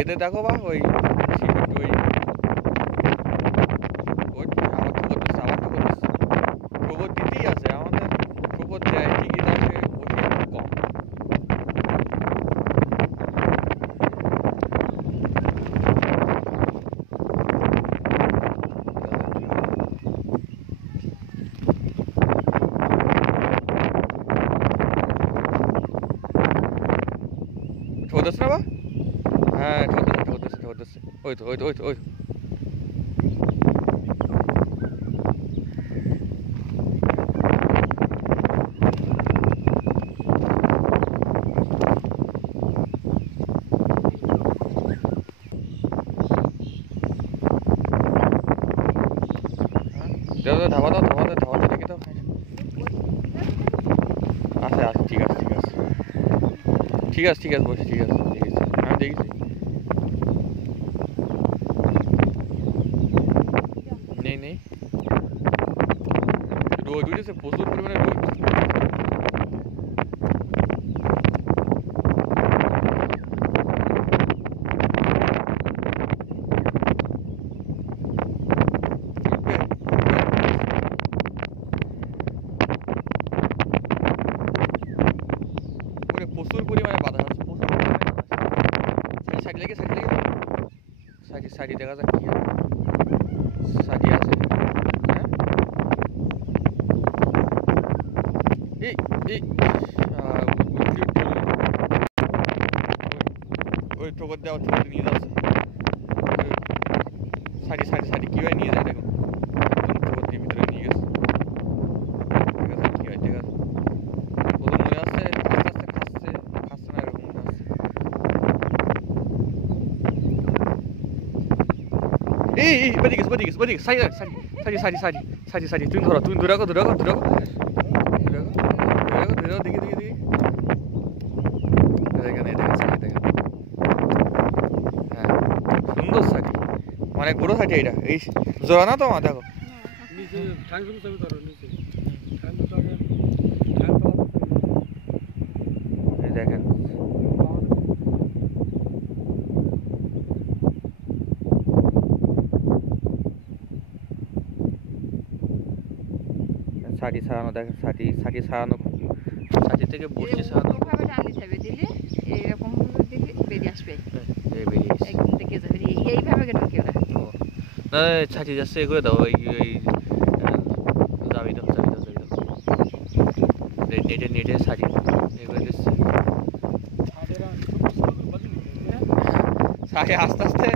এতে দেখো বা ওই ওই আবার ঠোকর দিতেই আছে আমাদের ঠোকর দেয় টিকিট আছে ওটি কম। ঠোকরছে না বা? হ্যাঁ ঠোকরছে ওই তো ধাবা দাও রেখে দাও। আচ্ছা ঠিক আছে বসে ঠিক আছে দেখেছি আমি দেখেছি। নেই রোদ উঠেছে প্রচুর পরিমাণে রোদ। প্রচুর পরিমাণে বাতাস আছে সাইডে দেখা যাক কি সাইডে আছে। হ্যাঁ এই ওই ঠোকর দেওয়া ঠোকর নিয়ে যাচ্ছে সাইডে কীভাবে নিয়ে যায় দেখুন ঠোকর দিয়ে ভিতরে নিয়ে গেছে। ঠিক আছে ওদের মনে আসছে আস্তে খাচ্ছে না এরকম মনে আসছে। এই বাড়ি গেছে সাইডে তুমি ধরো দেখি দেখেন হ্যাঁ সুন্দর সাইডি অনেক বড় সাইডি এটা এই জোড়া না তো আমার দেখো দেখেন সাইডি ছাড়ানো দেখেন সাইডি ছাড়ানো সাইডি থেকে বসে ছাড়ানো ছাড়ি যাচ্ছে এগুলো দাও ওই যাবি দাও নেটে ছাড়ি এগুলো দিচ্ছে আস্তে